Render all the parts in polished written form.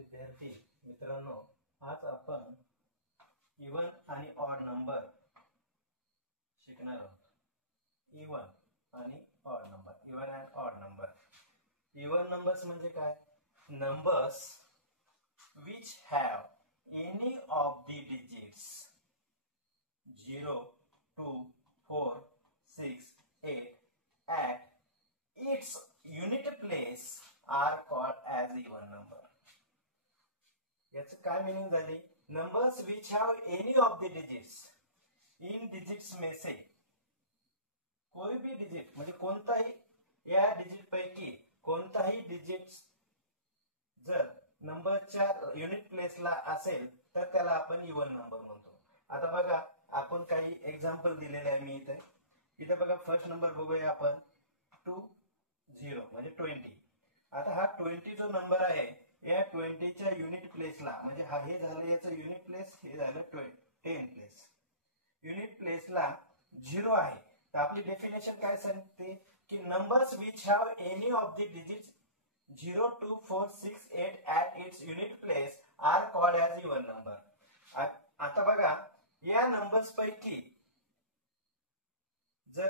विद्यार्थी मित्रांनो, आज आपण इवन आणि ऑड नंबर शिकणार आहोत। इवन आणि odd number, even and odd number. Even numbers म्हणजे काय? Numbers which have any of the digits 0, 2, 4, 6, 8 at its unit place are called as even number। याचं काय मीनिंग झाली? Numbers which have any of the digits, in digits में से कोई भी digit म्हणजे कोणताही या डिजिट पैकी कोणताही डिजिट्स जर नंबरच्या युनिट प्लेसला असेल तर त्याला आपण इवन नंबर म्हणतो। आता बघा, आपण काही एक्झाम्पल दिलेले आहे मी इथे बघा, फर्स्ट नंबर बघूया आपण 20 म्हणजे 20। आता हा 20 जो नंबर आहे या 20 च्या युनिट प्लेसला म्हणजे हा हे झालं याचं युनिट प्लेस, हे झालं 10 प्लेस, युनिट प्लेसला 0 आहे। तर आपली डेफिनेशन काय सांगते की numbers which have any of the digits 0, 2, 4, 6, 8 at its unit place are called as even number। आता बघा, या नंबर्स पैकी जर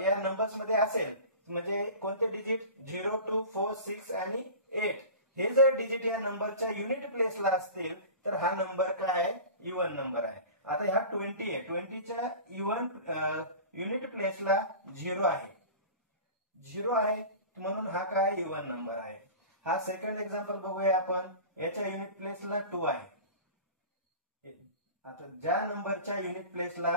या नंबर्स मध्ये असेल म्हणजे कोणते डिजिट 0, 2, 4, 6 आणि 8 हे जर डिजिट या नंबरच्या युनिट प्लेसला असतील तर हा नंबर काय आहे? इवन नंबर आहे। आता ह्या 20 आहे, 20 च्या इवन युनिट प्लेसला 0 आहे, 0 आहे म्हणून हा काय? इवन नंबर आहे। हा सेकंड एक्झाम्पल बघूया आपण, याच्या युनिट प्लेसला 2 आहे। आता ज्या नंबरच्या युनिट प्लेसला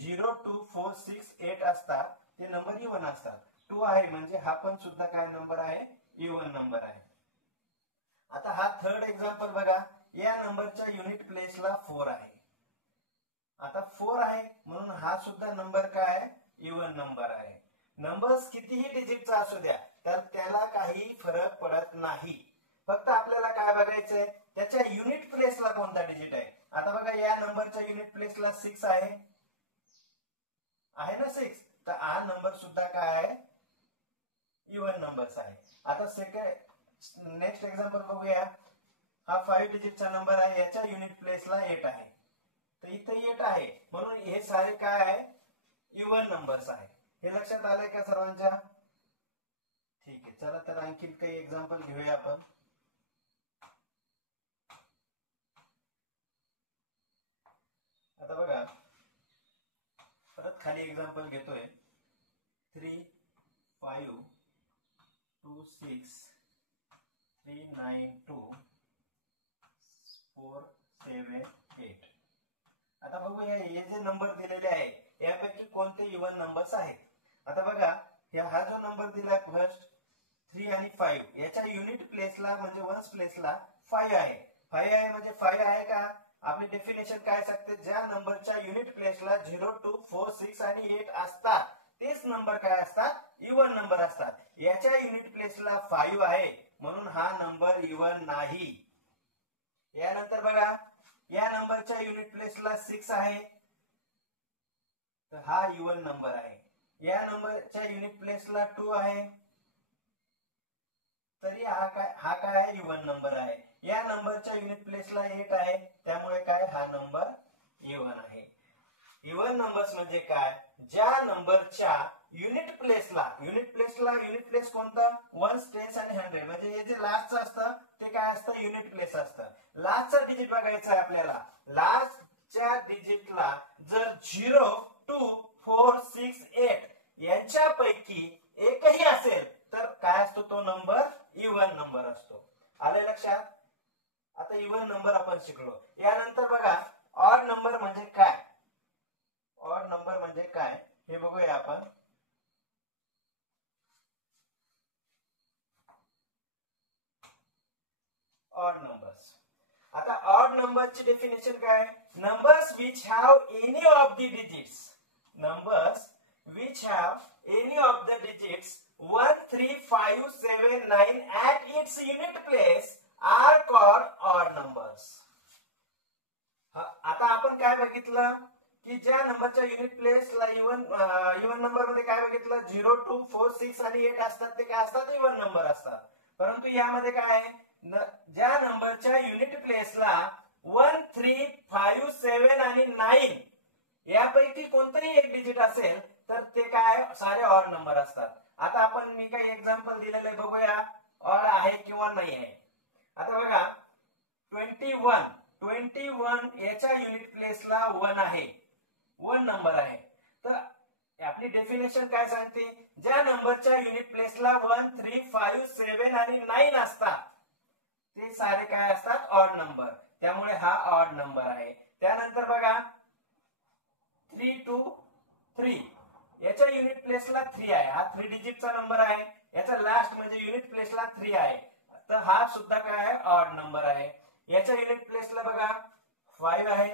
0, 2, 4, 6, 8 असतात ते नंबर इवन असतात। 2 आहे म्हणजे हा पण सुद्धा काय नंबर आहे? इवन नंबर आहे। आता हा थर्ड एक्झाम्पल बघा, या नंबरच्या युनिट प्लेसला 4 आहे। आता 4 आहे म्हणून हा सुद्धा नंबर काय आहे? इवन नंबर आहे। नंबर्स कितीही डिजिटचा असू द्या तर त्याला काही फरक पडत नाही, फक्त आपल्याला काय बघायचंय त्याच्या युनिट प्लेसला कोणता डिजिट आहे। आता बघा, या नंबरच्या युनिट प्लेसला 6 आहे ना 6, तर हा नंबर सुद्धा काय आहे? इवन नंबर्स आहे। आता सेकंड नेक्स्ट एक्झाम्पल बघूया, हा 5 डिजिटचा नंबर आहे, याच्या युनिट प्लेसला 8 आहे, तर इथे 8 आहे म्हणून हे सारे काय आहे? इवन नंबर्स आहे। हे लक्षात आलंय का सर्वांच्या? ठीक आहे, चला तर आणखी काही एक्झाम्पल घेऊया आपण। आता बघा, परत खाली एक्झाम्पल घेतोय 3, 5, 2, 6, 3, 9, 2, 4, 7, 8। आता बघूया हे जे नंबर दिलेले आहे यापैकी कोणते इवन नंबर्स आहेत। आता बघा, हा जो नंबर दिलाय फर्स्ट 3 आणि 5 याच्या युनिट प्लेसला म्हणजे वन्स प्लेसला 5 आहे। 5 आहे म्हणजे 5 आहे का? आपली डेफिनेशन काय सांगते? ज्या नंबरच्या युनिट प्लेसला 0, 2, 4, 6 आणि 8 असतात तेच नंबर काय असतात? इवन नंबर असतात। याच्या युनिट प्लेसला 5 आहे म्हणून हा नंबर इवन नाही। यानंतर बघा, या नंबरच्या युनिट प्लेसला 6 आहे तर हा इवन नंबर आहे। या नंबरच्या युनिट प्लेसला 2 आहे तरी हा काय आहे? इवन नंबर आहे। या नंबरच्या युनिट प्लेसला 8 आहे त्यामुळे काय? हा नंबर इवन आहे। इवन नंबर्स म्हणजे काय? ज्या नंबरच्या युनिट प्लेस कोणतं? वन्स, टेन्स आणि 100 म्हणजे हे जे लास्टचं असतं ते काय असतं? युनिट प्लेस असतं। लास्टचा डिजिट बघायचा आहे आपल्याला, लास्टच्या डिजिटला जर 0, 2, 4, 6, 8 यांच्यापैकी एकही असेल तर काय असतो? तो नंबर इवन नंबर असतो। आलं लक्षात? आता इवन नंबर आपण शिकलो। यानंतर बघा, ऑड नंबर म्हणजे काय? ऑड नंबर म्हणजे काय हे बघूया आपण। ऑड नंबर्स, आता ऑड नंबरची डेफिनेशन काय? Numbers which have any of the digits, numbers which have any of the digits 1, 3, 5, 7, 9 at its unit place are called odd numbers। आता आपण काय बघितलं की ज्या नंबरच्या युनिट प्लेसला इवन नंबर मध्ये काय बघितलं? 0, 2, 4, 6 आणि 8 असतात ते काय असतात? इवन नंबर असतात। परंतु यामध्ये काय आहे? ज्या नंबरच्या युनिट प्लेसला 1, 3, 5, 7 आणि 9 यापैकी कोणतंही एक डिजिट असेल तर ते काय सारे ऑड नंबर असतात. आता आपण मी काही एक्झाम्पल दिलेले बघूया ऑड आहे किंवा नाही आहे. आता बघा 21 याच्या युनिट प्लेसला 1 आहे, 1 नंबर आहे. तर आपली डेफिनेशन काय सांगते, ज्या नंबरच्या युनिट प्लेसला 1, 3, 5, 7 आणि 9 असतात ते सारे काय असतात ऑड नंबर. त्यामुळे हा ऑड नंबर आहे. त्यानंतर बघा 3, 2, 3 याच्या युनिट प्लेसला 3 आहे, हा 3 डिजिटचा नंबर आहे. याचा लास्ट म्हणजे युनिट प्लेसला 3 आहे, तर हा सुद्धा काय आहे ऑड नंबर आहे. याच्या युनिट प्लेसला बघा 5 आहे,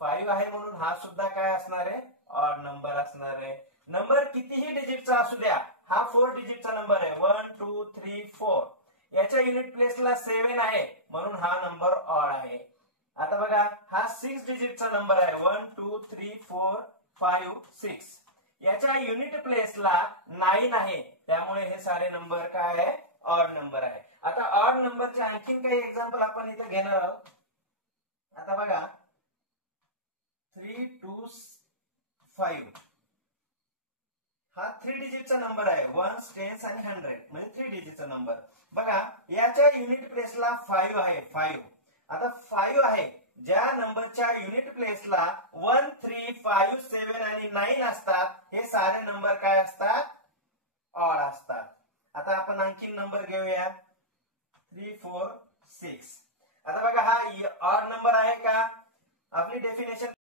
5 आहे म्हणून हा सुद्धा काय असणार आहे ऑड नंबर असणार आहे. नंबर कितीही डिजिटचा असू द्या, हा 4 डिजिटचा नंबर आहे 1, 2, 3, 4. याच्या युनिट प्लेसला 7 आहे म्हणून हा नंबर ऑड आहे. आता बघा हा 6 डिजिटचा नंबर आहे 1, 2, 3, 4, 5, 6. याच्या युनिट प्लेसला 9 आहे, त्यामुळे हे सारे नंबर काय आहे ऑड नंबर आहे. आता ऑड नंबरचे आणखीन काही एक्झाम्पल आपण इथे घेणार आहोत. आता बघा 3, 2, 5 हा 3 डिजिटचा नंबर आहे 1, 10 आणि 100 म्हणजे 3 डिजिटचा नंबर. बघा याच्या युनिट प्लेसला 5 आहे 5. आता 5 आहे, ज्या नंबरच्या युनिट प्लेसला 1, 3, 5, 7 आणि 9 असतात हे सारे नंबर काय असतात ऑड असतात. आता आपण आणखीन नंबर घेऊया 3, 4, 6. आता बघा हा ऑड नंबर आहे का, आपली डेफिनेशन